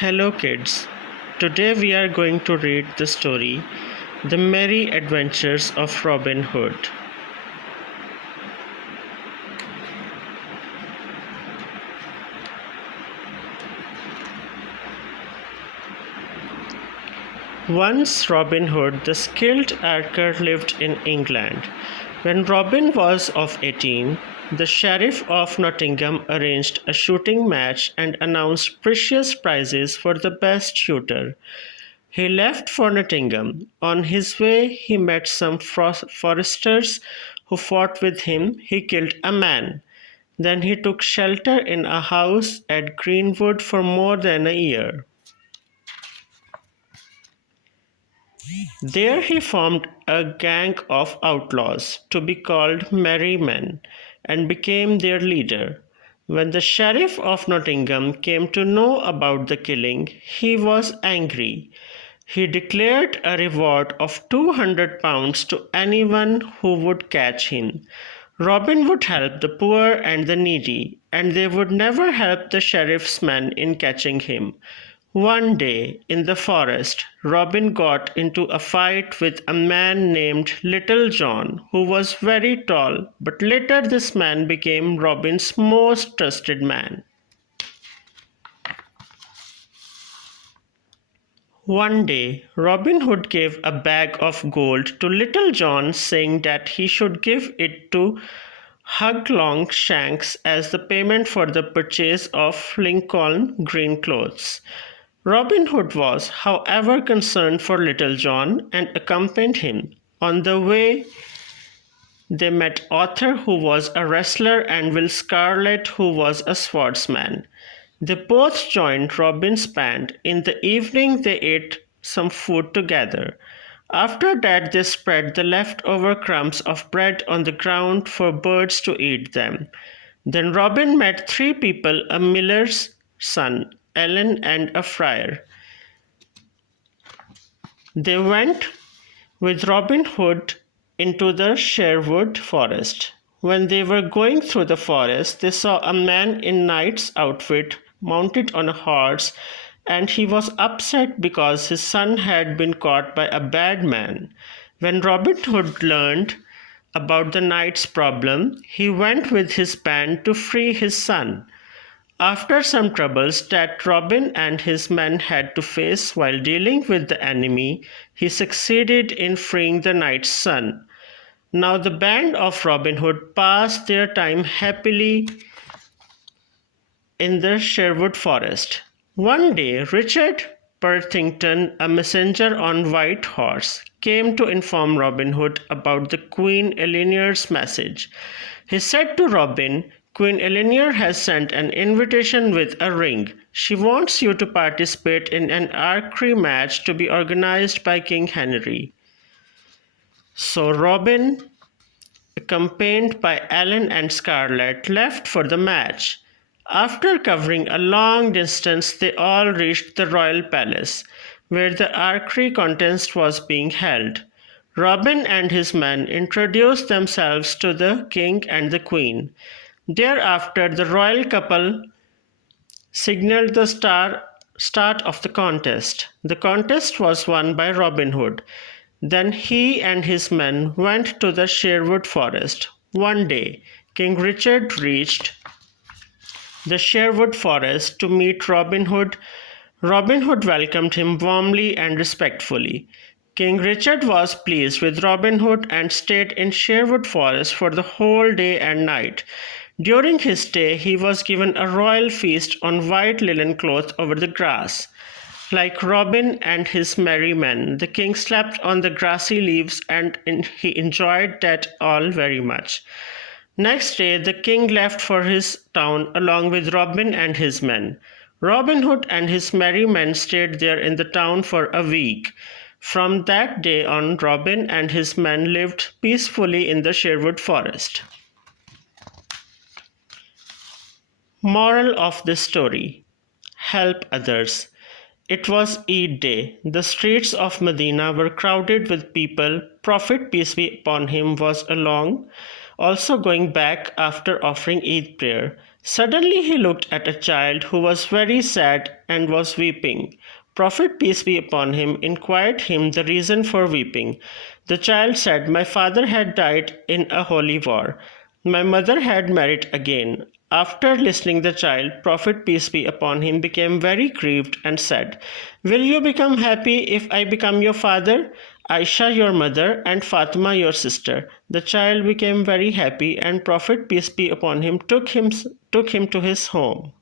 Hello, kids. Today we are going to read the story The Merry Adventures of Robin Hood. Once Robin Hood, the skilled archer, lived in England. When Robin was of 18, the Sheriff of Nottingham arranged a shooting match and announced precious prizes for the best shooter. He left for Nottingham. On his way, he met some foresters who fought with him. He killed a man. Then he took shelter in a house at Greenwood for more than a year. There he formed a gang of outlaws, to be called Merry Men, and became their leader. When the Sheriff of Nottingham came to know about the killing, he was angry. He declared a reward of £200 to anyone who would catch him. Robin would help the poor and the needy, and they would never help the sheriff's men in catching him. One day, in the forest, Robin got into a fight with a man named Little John, who was very tall, but later this man became Robin's most trusted man. One day, Robin Hood gave a bag of gold to Little John, saying that he should give it to Hug Longshanks as the payment for the purchase of Lincoln green clothes. Robin Hood was, however, concerned for Little John and accompanied him. On the way, they met Arthur, who was a wrestler, and Will Scarlet, who was a swordsman. They both joined Robin's band. In the evening, they ate some food together. After that, they spread the leftover crumbs of bread on the ground for birds to eat them. Then Robin met three people, a miller's son, Allen, and a friar. They went with Robin Hood into the Sherwood forest. When they were going through the forest, they saw a man in knight's outfit mounted on a horse, and he was upset because his son had been caught by a bad man. When Robin Hood learned about the knight's problem, he went with his band to free his son. After some troubles that Robin and his men had to face while dealing with the enemy, he succeeded in freeing the knight's son. Now the band of Robin Hood passed their time happily in the Sherwood forest. One day, Richard Worthington, a messenger on white horse, came to inform Robin Hood about the Queen Eleanor's message. He said to Robin, "Queen Eleanor has sent an invitation with a ring. She wants you to participate in an archery match to be organized by King Henry." So Robin, accompanied by Allen and Scarlet, left for the match. After covering a long distance, they all reached the royal palace, where the archery contest was being held. Robin and his men introduced themselves to the king and the queen. Thereafter, the royal couple signaled the start of the contest. The contest was won by Robin Hood. Then he and his men went to the Sherwood forest. One day, King Richard reached the Sherwood forest to meet Robin Hood. Robin Hood welcomed him warmly and respectfully. King Richard was pleased with Robin Hood and stayed in Sherwood forest for the whole day and night. During his stay, he was given a royal feast on white linen cloth over the grass. Like Robin and his merry men, the king slept on the grassy leaves, and he enjoyed that all very much. Next day, the king left for his town along with Robin and his men. Robin Hood and his merry men stayed there in the town for a week. From that day on, Robin and his men lived peacefully in the Sherwood forest. Moral of this story: help others. It was Eid day. The streets of Medina were crowded with people. Prophet, peace be upon him, was along, also going back after offering Eid prayer. Suddenly he looked at a child who was very sad and was weeping. Prophet peace be upon him inquired him the reason for weeping. The child said, "My father had died in a holy war. My mother had married again." After listening the child, Prophet peace be upon him, became very grieved and said, "Will you become happy if I become your father? Aisha your mother and Fatima your sister." The child became very happy and Prophet peace be upon him took him to his home.